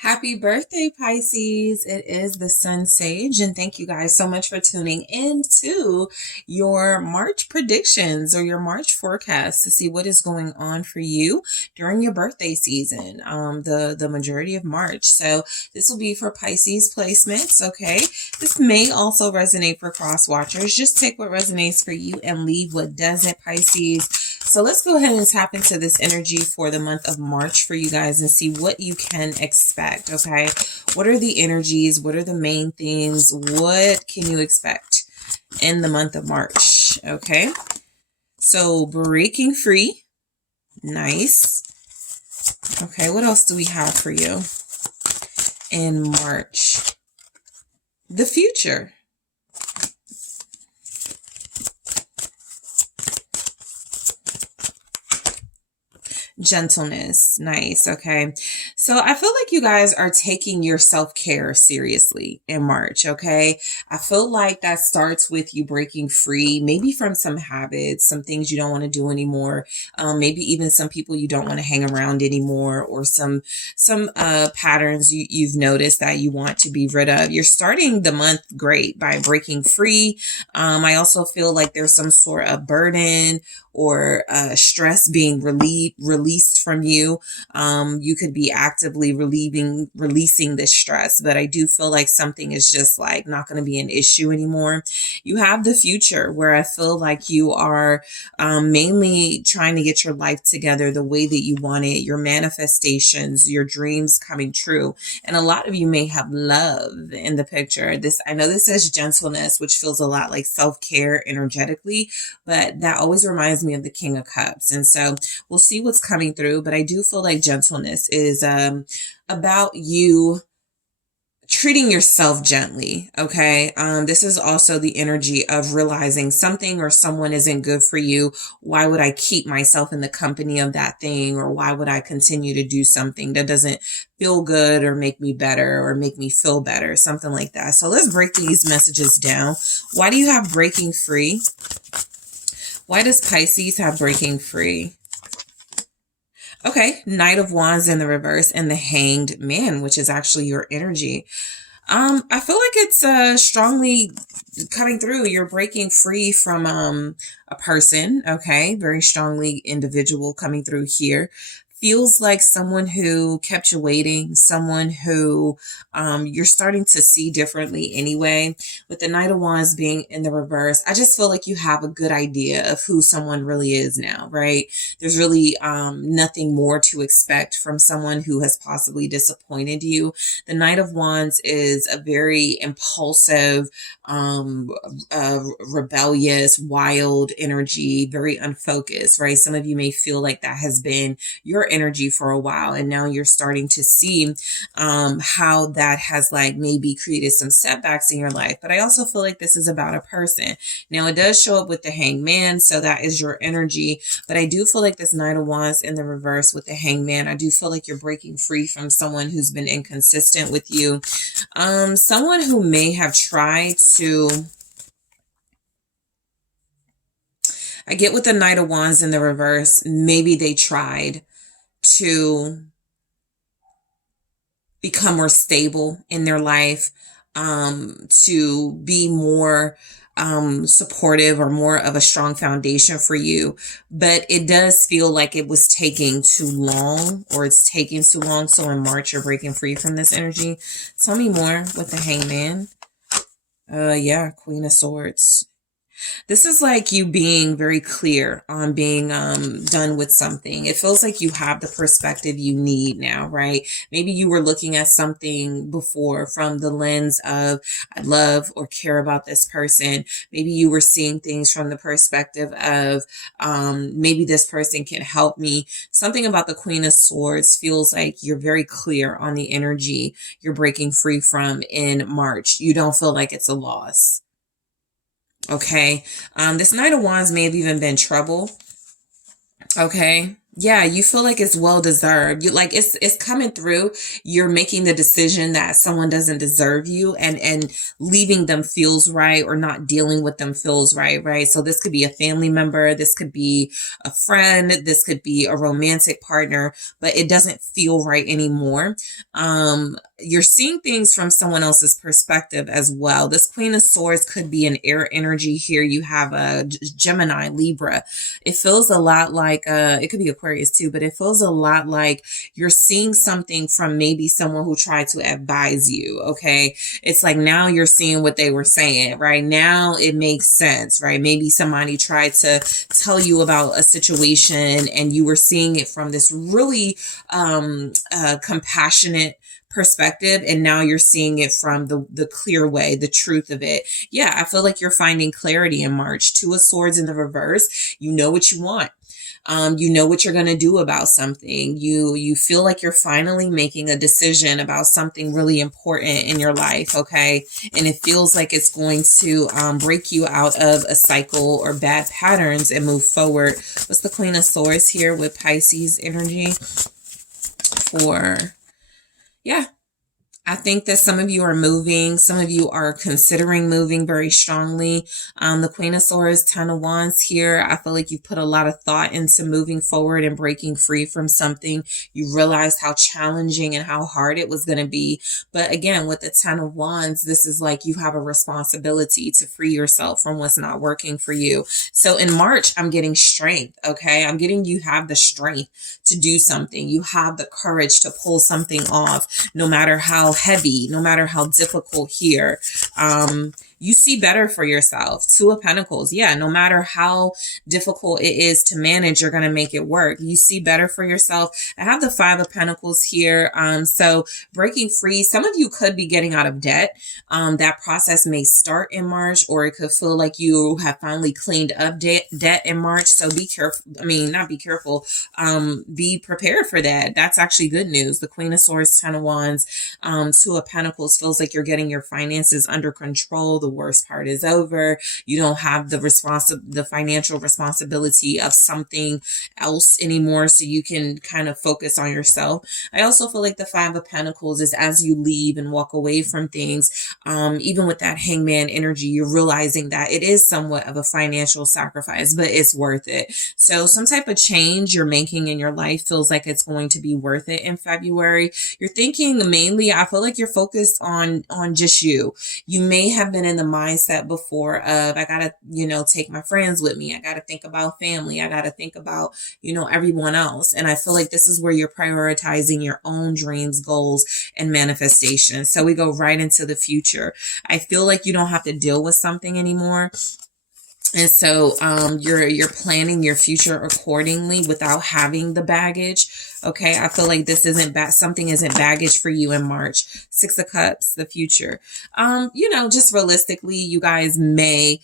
Happy birthday, Pisces. It is the Sun Sage, and thank you guys so much for tuning in to your March predictions or your March forecast to see what is going on for you during your birthday season, the majority of March. So this will be for Pisces placements, okay? This may also resonate for cross watchers. Just take what resonates for you and leave what doesn't, Pisces. So let's go ahead and tap into this energy for the month of March for you guys and see what you can expect, okay? What are the energies? What are the main things? What can you expect in the month of March, okay? So breaking free. Nice. Okay, what else do we have for you in March? The future. Gentleness. Nice. Okay. So I feel like you guys are taking your self-care seriously in March. Okay. I feel like that starts with you breaking free, maybe from some habits, some things you don't want to do anymore. Maybe even some people you don't want to hang around anymore, or some patterns you've noticed that you want to be rid of. You're starting the month great by breaking free. I also feel like there's some sort of burden or stress being released from you. You could be actively releasing this stress, but I do feel like something is just like not going to be an issue anymore. You have the future where I feel like you are mainly trying to get your life together the way that you want it, your manifestations, your dreams coming true. And a lot of you may have love in the picture. I know this says gentleness, which feels a lot like self-care energetically, but that always reminds me of the King of Cups. And so we'll see what's coming through, but I do feel like gentleness is about you treating yourself gently. Okay. This is also the energy of realizing something or someone isn't good for you. Why would I keep myself in the company of that thing? Or why would I continue to do something that doesn't feel good or make me better or make me feel better? Something like that. So let's break these messages down. Why do you have breaking free? Why does Pisces have breaking free? Okay, Knight of Wands in the reverse and the Hanged Man, which is actually your energy. I feel like it's strongly coming through. You're breaking free from a person, okay? Very strongly individual coming through here. Feels like someone who kept you waiting, someone who you're starting to see differently anyway. With the Knight of Wands being in the reverse, I just feel like you have a good idea of who someone really is now, right? There's really nothing more to expect from someone who has possibly disappointed you. The Knight of Wands is a very impulsive, rebellious, wild energy, very unfocused, right? Some of you may feel like that has been your energy for a while, and now you're starting to see how that has like maybe created some setbacks in your life. But I also feel like this is about a person. Now it does show up with the Hanged Man, so that is your energy, but I do feel like this Knight of Wands in the reverse with the Hanged Man, I do feel like you're breaking free from someone who's been inconsistent with you, someone who may have tried to, I get with the Knight of Wands in the reverse, maybe they tried to become more stable in their life, to be more supportive or more of a strong foundation for you. But it does feel like it was taking too long, or it's taking too long. So in March, you're breaking free from this energy. Tell me more with the Hangman. Yeah, Queen of Swords. This is like you being very clear on being done with something. It feels like you have the perspective you need now, right? Maybe you were looking at something before from the lens of I love or care about this person. Maybe you were seeing things from the perspective of maybe this person can help me. Something about the Queen of Swords feels like you're very clear on the energy you're breaking free from in March. You don't feel like it's a loss. Okay. This Knight of Wands may have even been trouble. Okay. Yeah, you feel like it's well deserved. You like it's coming through. You're making the decision that someone doesn't deserve you, and leaving them feels right, or not dealing with them feels right, right? So this could be a family member, this could be a friend, this could be a romantic partner, but it doesn't feel right anymore. You're seeing things from someone else's perspective as well. This Queen of Swords could be an air energy here. You have a Gemini, Libra. It feels a lot like it could be Aquarius too, but it feels a lot like you're seeing something from maybe someone who tried to advise you. Okay, it's like now you're seeing what they were saying. Right now it makes sense, right? Maybe somebody tried to tell you about a situation and you were seeing it from this really compassionate perspective, and now you're seeing it from the clear way, the truth of it. Yeah, I feel like you're finding clarity in March. Two of Swords in the reverse. You know what you want. You know what you're going to do about something. You feel like you're finally making a decision about something really important in your life, okay? And it feels like it's going to break you out of a cycle or bad patterns and move forward. What's the Queen of Swords here with Pisces energy for? Yeah, I think that some of you are moving. Some of you are considering moving very strongly. The Queen of Swords, Ten of Wands here. I feel like you put a lot of thought into moving forward and breaking free from something. You realized how challenging and how hard it was going to be. But again, with the Ten of Wands, this is like you have a responsibility to free yourself from what's not working for you. So in March, I'm getting strength, okay? I'm getting you have the strength to do something. You have the courage to pull something off, no matter how heavy, no matter how difficult here. You see better for yourself. Two of Pentacles. Yeah, no matter how difficult it is to manage, you're going to make it work. You see better for yourself. I have the Five of Pentacles here. So breaking free, some of you could be getting out of debt. That process may start in March, or it could feel like you have finally cleaned up debt in March. So be careful. I mean, not be careful. Be prepared for that. That's actually good news. The Queen of Swords, Ten of Wands, Two of Pentacles feels like you're getting your finances under control. The worst part is over. You don't have the financial responsibility of something else anymore, so you can kind of focus on yourself. I also feel like the Five of Pentacles is as you leave and walk away from things, even with that Hangman energy, you're realizing that it is somewhat of a financial sacrifice, but it's worth it. So some type of change you're making in your life feels like it's going to be worth it in February. You're thinking mainly, I feel like you're focused on just you. You may have been in the mindset before of, I gotta, take my friends with me. I gotta think about family. I gotta think about, everyone else. And I feel like this is where you're prioritizing your own dreams, goals, and manifestations. So we go right into the future. I feel like you don't have to deal with something anymore. And so you're planning your future accordingly without having the baggage. Okay, I feel like this isn't something isn't baggage for you in March. Six of Cups, the future. Just realistically, you guys may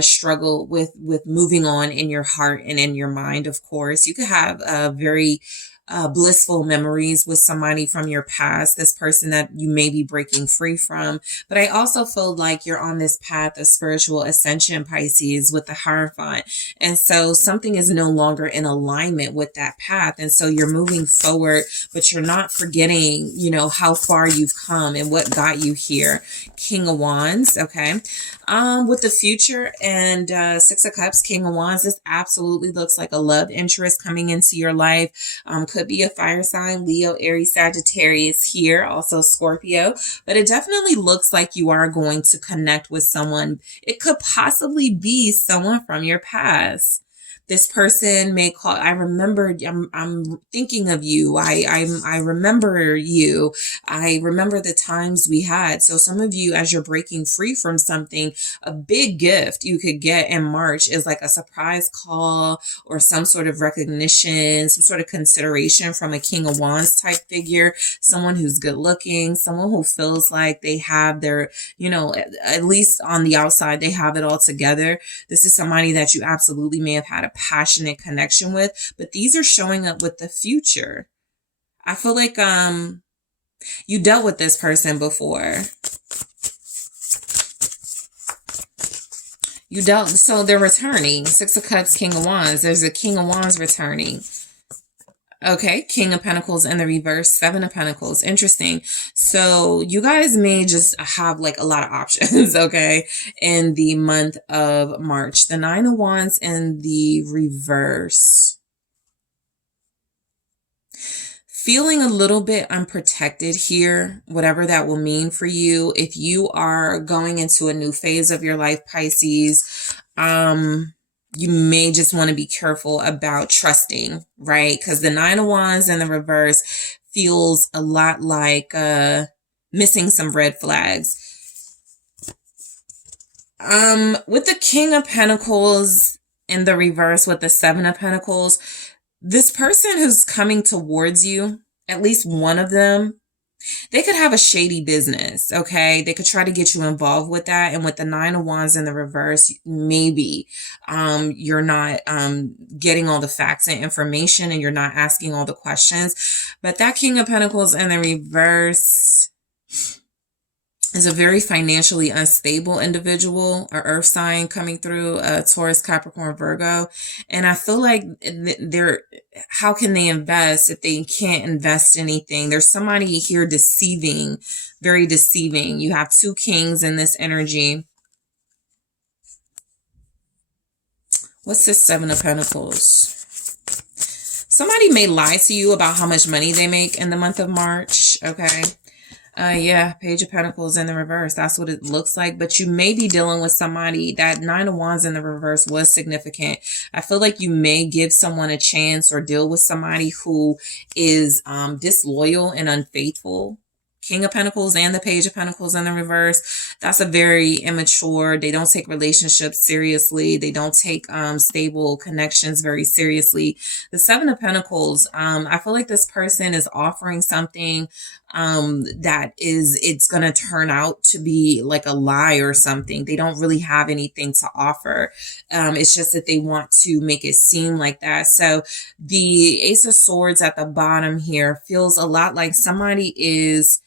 struggle with moving on in your heart and in your mind. Of course, you could have a very blissful memories with somebody from your past, this person that you may be breaking free from. But I also feel like you're on this path of spiritual ascension, Pisces, with the Hierophant. And so something is no longer in alignment with that path. And so you're moving forward, but you're not forgetting, how far you've come and what got you here. King of Wands, okay? With the future and Six of Cups, King of Wands, this absolutely looks like a love interest coming into your life. Could be a fire sign, Leo, Aries, Sagittarius here, also Scorpio, but it definitely looks like you are going to connect with someone. It could possibly be someone from your past. This person may call, I remembered, I'm thinking of you. I remember you. I remember the times we had. So some of you, as you're breaking free from something, a big gift you could get in March is like a surprise call or some sort of recognition, some sort of consideration from a King of Wands type figure, someone who's good looking, someone who feels like they have their, at least on the outside, they have it all together. This is somebody that you absolutely may have had a passionate connection with, but these are showing up with the future. I feel like you dealt with this person before. So they're returning. Six of Cups, King of Wands. There's a King of Wands returning. Okay, King of Pentacles in the reverse, Seven of Pentacles. Interesting. So you guys may just have like a lot of options, okay, in the month of March. The Nine of Wands in the reverse. Feeling a little bit unprotected here, whatever that will mean for you. If you are going into a new phase of your life, Pisces, you may just want to be careful about trusting, right? Because the Nine of Wands in the reverse feels a lot like missing some red flags. With the King of Pentacles in the reverse with the Seven of Pentacles, this person who's coming towards you, at least one of them, they could have a shady business, okay? They could try to get you involved with that. And with the Nine of Wands in the reverse, maybe you're not getting all the facts and information and you're not asking all the questions. But that King of Pentacles in the reverse is a very financially unstable individual, or earth sign coming through, Taurus, Capricorn, Virgo. And I feel like how can they invest if they can't invest anything? There's somebody here deceiving, very deceiving. You have two kings in this energy. What's this Seven of Pentacles? Somebody may lie to you about how much money they make in the month of March, okay? Yeah, Page of Pentacles in the reverse. That's what it looks like. But you may be dealing with somebody. That Nine of Wands in the reverse was significant. I feel like you may give someone a chance or deal with somebody who is disloyal and unfaithful. King of Pentacles and the Page of Pentacles in the reverse. That's a very immature. They don't take relationships seriously. They don't take stable connections very seriously. The Seven of Pentacles, I feel like this person is offering something it's going to turn out to be like a lie or something. They don't really have anything to offer. It's just that they want to make it seem like that. So the Ace of Swords at the bottom here feels a lot like somebody is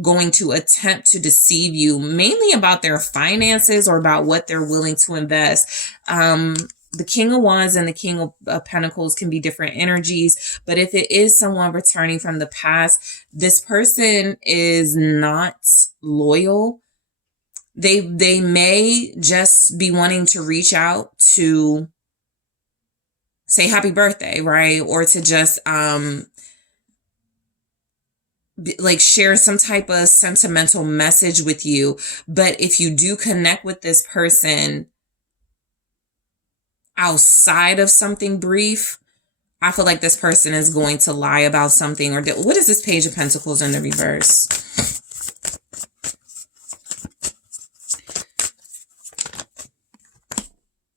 going to attempt to deceive you, mainly about their finances or about what they're willing to invest. The King of Wands and the King of Pentacles can be different energies, but if it is someone returning from the past, this person is not loyal. They may just be wanting to reach out to say happy birthday, right? Or to just like share some type of sentimental message with you. But if you do connect with this person outside of something brief, I feel like this person is going to lie about something. Or what is this Page of Pentacles in the reverse?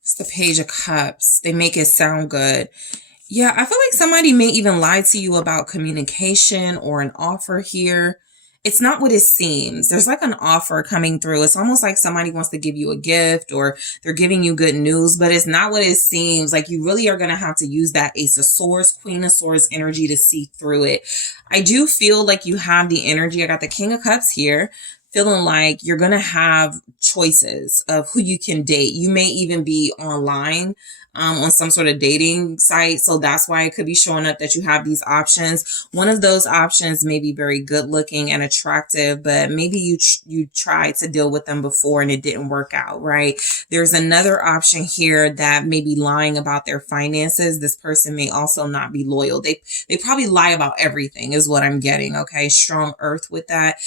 It's the Page of Cups. They make it sound good. Yeah, I feel like somebody may even lie to you about communication or an offer here. It's not what it seems. There's like an offer coming through. It's almost like somebody wants to give you a gift or they're giving you good news, but it's not what it seems. Like you really are going to have to use that Ace of Swords, Queen of Swords energy to see through it. I do feel like you have the energy. I got the King of Cups here, feeling like you're going to have choices of who you can date. You may even be online on some sort of dating site. So that's why it could be showing up that you have these options. One of those options may be very good looking and attractive, but maybe you tried to deal with them before and it didn't work out, right? There's another option here that may be lying about their finances. This person may also not be loyal. They probably lie about everything is what I'm getting. Okay. Strong earth with that,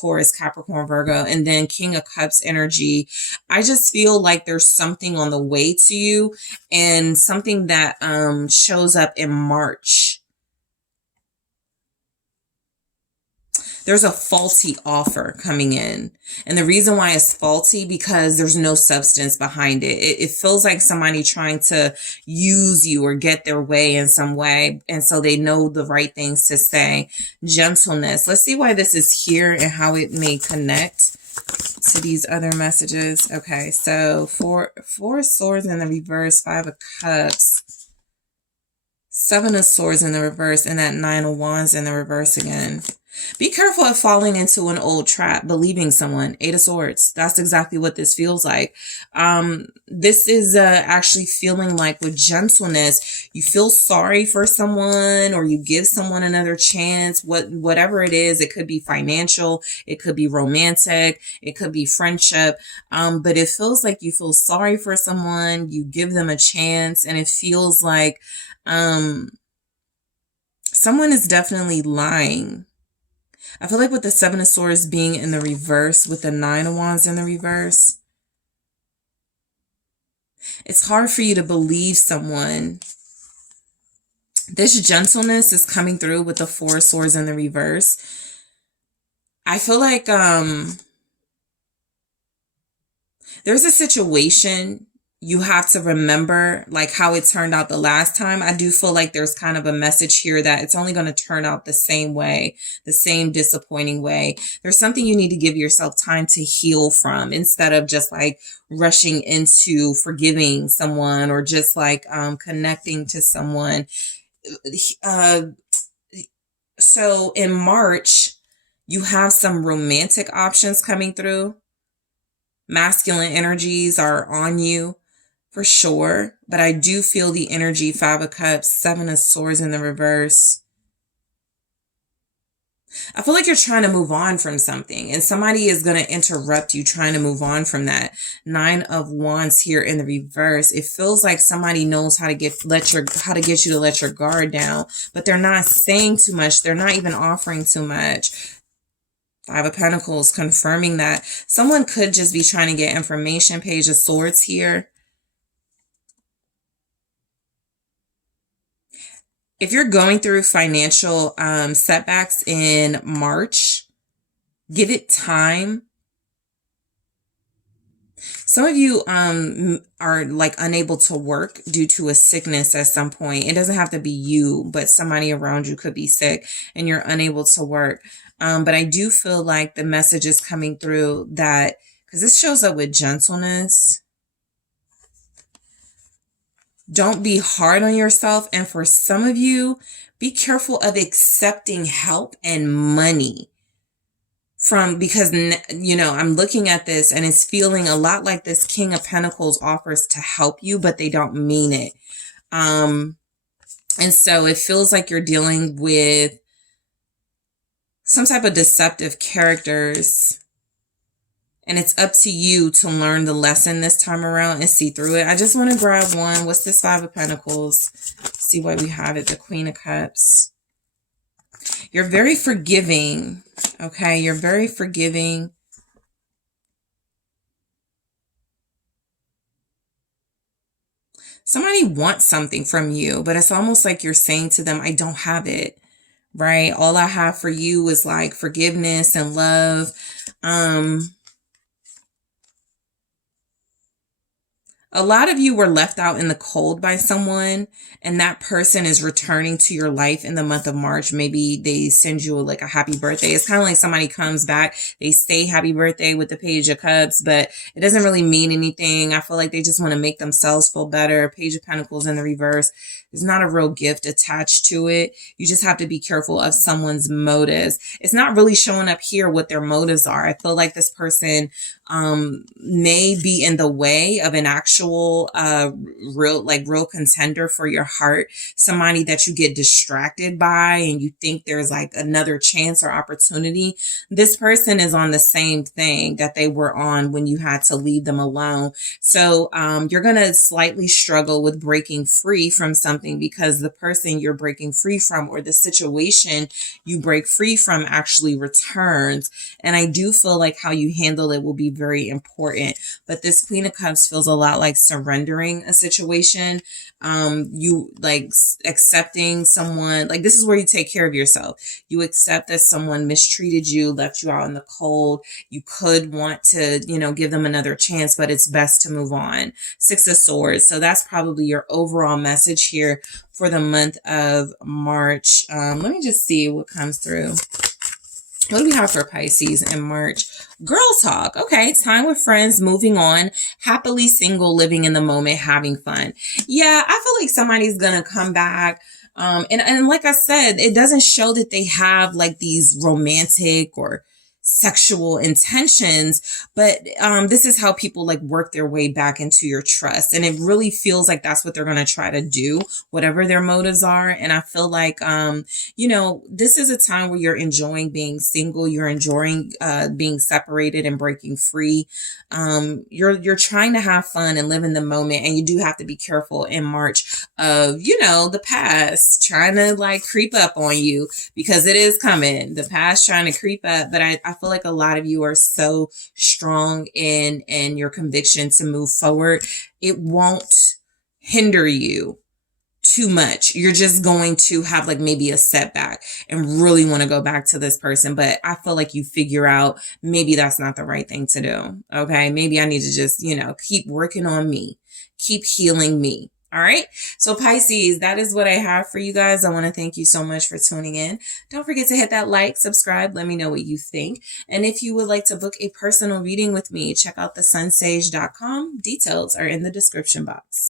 Taurus, Capricorn, Virgo, and then King of Cups energy. I just feel like there's something on the way to you, and something that shows up in March. There's a faulty offer coming in. And the reason why it's faulty, because there's no substance behind it. It feels like somebody trying to use you or get their way in some way. And so they know the right things to say. Gentleness. Let's see why this is here and how it may connect to these other messages. Okay, so four of Swords in the reverse, Five of Cups, Seven of Swords in the reverse, and that Nine of Wands in the reverse again. Be careful of falling into an old trap, believing someone. Eight of Swords. That's exactly what this feels like. This is actually feeling like with gentleness, you feel sorry for someone or you give someone another chance. Whatever it is, it could be financial, it could be romantic, it could be friendship. But it feels like you feel sorry for someone, you give them a chance, and it feels like someone is definitely lying. I feel like with the Seven of Swords being in the reverse, with the Nine of Wands in the reverse, it's hard for you to believe someone. This gentleness is coming through with the Four of Swords in the reverse. I feel like there's a situation you have to remember, like how it turned out the last time. I do feel like there's kind of a message here that it's only going to turn out the same way, the same disappointing way. There's something you need to give yourself time to heal from instead of just like rushing into forgiving someone or just like connecting to someone. So in March, you have some romantic options coming through. Masculine energies are on you. For sure, but I do feel the energy, Five of Cups, Seven of Swords in the reverse. I feel like you're trying to move on from something and somebody is going to interrupt you trying to move on from that. Nine of Wands here in the reverse. It feels like somebody knows how to get you to let your guard down, but they're not saying too much. They're not even offering too much. Five of Pentacles confirming that. Someone could just be trying to get information. Page of Swords here. If you're going through financial setbacks in March, give it time. Some of you are like unable to work due to a sickness at some point. It doesn't have to be you, but somebody around you could be sick and you're unable to work. But I do feel like the message is coming through that, because this shows up with gentleness. Don't be hard on yourself. And for some of you, be careful of accepting help and money because, you know, I'm looking at this and it's feeling a lot like this King of Pentacles offers to help you, but they don't mean it. And so it feels like you're dealing with some type of deceptive characters. And it's up to you to learn the lesson this time around and see through it. I just want to grab one. What's this Five of Pentacles? See why we have it. The Queen of Cups. You're very forgiving. Okay. You're very forgiving. Somebody wants something from you, but it's almost like you're saying to them, I don't have it. Right? All I have for you is like forgiveness and love. A lot of you were left out in the cold by someone, and that person is returning to your life in the month of March. Maybe they send you like a happy birthday. It's kind of like somebody comes back, they say happy birthday with the Page of Cups, but it doesn't really mean anything. I feel like they just want to make themselves feel better. Page of Pentacles in the reverse. There's not a real gift attached to it. You just have to be careful of someone's motives. It's not really showing up here what their motives are. I feel like this person may be in the way of an actual real contender for your heart, somebody that you get distracted by and you think there's like another chance or opportunity. This person is on the same thing that they were on when you had to leave them alone. So you're going to slightly struggle with breaking free from something because the person you're breaking free from or the situation you break free from actually returns. And I do feel like how you handle it will be very important. But this Queen of Cups feels a lot like surrendering a situation. You like accepting someone, like this is where you take care of yourself. You accept that someone mistreated you, left you out in the cold. You could want to, you know, give them another chance, but it's best to move on. Six of Swords. So that's probably your overall message here for the month of March. Let me just see what comes through. What do we have for Pisces in March? Girl talk. Okay. Time with friends, moving on, happily single, living in the moment, having fun. Yeah, I feel like somebody's going to come back. And like I said, it doesn't show that they have like these romantic or sexual intentions, but this is how people like work their way back into your trust. And it really feels like that's what they're going to try to do, whatever their motives are. And I feel like, this is a time where you're enjoying being single, you're enjoying being separated and breaking free. You're trying to have fun and live in the moment, and you do have to be careful in March of, the past trying to like creep up on you, because it is coming. The past trying to creep up, but I feel like a lot of you are so strong in your conviction to move forward. It won't hinder you too much. You're just going to have like maybe a setback and really want to go back to this person. But I feel like you figure out maybe that's not the right thing to do. Okay. Maybe I need to just, keep working on me, keep healing me. All right. So Pisces, that is what I have for you guys. I want to thank you so much for tuning in. Don't forget to hit that like, subscribe. Let me know what you think. And if you would like to book a personal reading with me, check out TheSunSage.com. Details are in the description box.